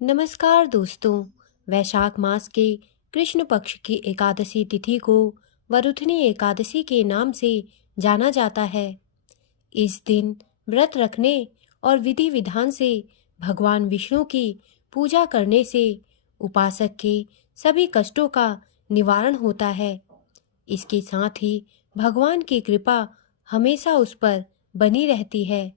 नमस्कार दोस्तों। वैशाख मास के कृष्ण पक्ष की एकादशी तिथि को वरुथनी एकादशी के नाम से जाना जाता है। इस दिन व्रत रखने और विधि विधान से भगवान विष्णु की पूजा करने से उपासक के सभी कष्टों का निवारण होता है। इसके साथ ही भगवान की कृपा हमेशा उस पर बनी रहती है।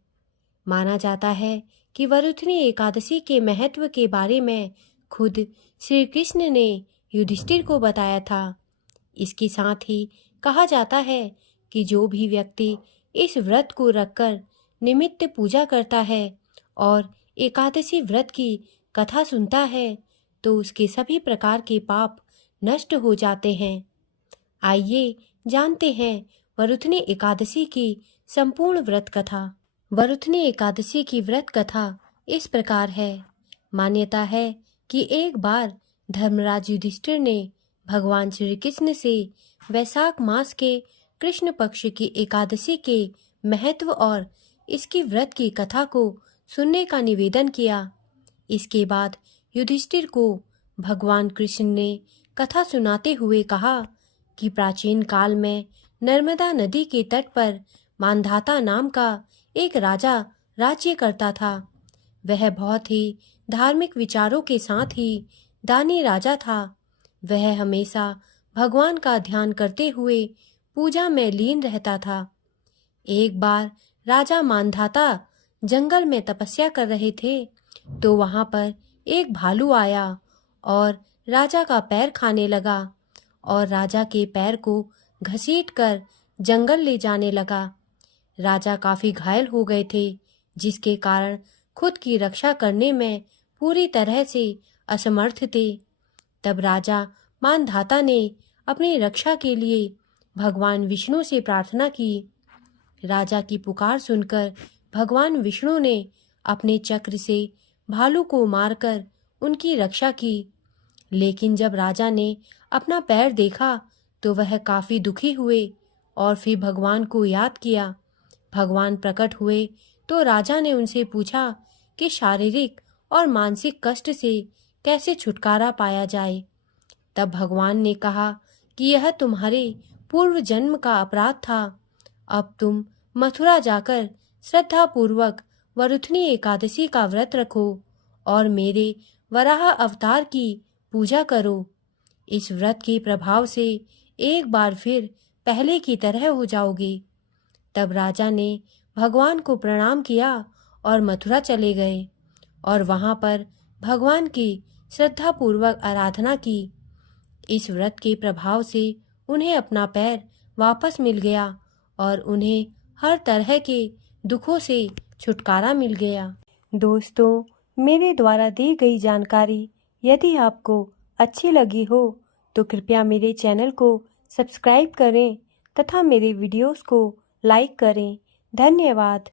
माना जाता है कि वरुथनी एकादशी के महत्व के बारे में खुद श्री कृष्ण ने युधिष्ठिर को बताया था। इसके साथ ही कहा जाता है कि जो भी व्यक्ति इस व्रत को रखकर निमित्त पूजा करता है और एकादशी व्रत की कथा सुनता है तो उसके सभी प्रकार के पाप नष्ट हो जाते हैं। आइए जानते हैं वरुथनी एकादशी की संपूर्ण व्रत कथा। वरुथनी एकादशी की व्रत कथा इस प्रकार है। मान्यता है कि एक बार धर्मराज युधिष्ठिर ने भगवान श्री कृष्ण से वैशाख मास के कृष्ण पक्ष की एकादशी के महत्व और इसकी व्रत की कथा को सुनने का निवेदन किया। इसके बाद युधिष्ठिर को भगवान कृष्ण ने कथा सुनाते हुए कहा कि प्राचीन काल में नर्मदा नदी के तट पर मांधाता नाम का एक राजा राज्य करता था। वह बहुत ही धार्मिक विचारों के साथ ही दानी राजा था। वह हमेशा भगवान का ध्यान करते हुए पूजा में लीन रहता था। एक बार राजा मांधाता जंगल में तपस्या कर रहे थे तो वहां पर एक भालू आया और राजा का पैर खाने लगा और राजा के पैर को घसीटकर जंगल ले जाने लगा। राजा काफी घायल हो गए थे, जिसके कारण खुद की रक्षा करने में पूरी तरह से असमर्थ थे। तब राजा मानधाता ने अपनी रक्षा के लिए भगवान विष्णु से प्रार्थना की। राजा की पुकार सुनकर भगवान विष्णु ने अपने चक्र से भालू को मारकर उनकी रक्षा की। लेकिन जब राजा ने अपना पैर देखा तो वह काफी दुखी हुए और फिर भगवान को याद किया। भगवान प्रकट हुए तो राजा ने उनसे पूछा कि शारीरिक और मानसिक कष्ट से कैसे छुटकारा पाया जाए। तब भगवान ने कहा कि यह तुम्हारे पूर्व जन्म का अपराध था। अब तुम मथुरा जाकर श्रद्धा पूर्वक वरुथनी एकादशी का व्रत रखो और मेरे वराह अवतार की पूजा करो। इस व्रत के प्रभाव से एक बार फिर पहले की तरह हो जाओगे। तब राजा ने भगवान को प्रणाम किया और मथुरा चले गए और वहां पर भगवान की श्रद्धापूर्वक आराधना की। इस व्रत के प्रभाव से उन्हें अपना पैर वापस मिल गया और उन्हें हर तरह के दुखों से छुटकारा मिल गया। दोस्तों, मेरे द्वारा दी गई जानकारी यदि आपको अच्छी लगी हो तो कृपया मेरे चैनल को सब्सक्राइब करें तथा मेरे वीडियोस को लाइक करें। धन्यवाद।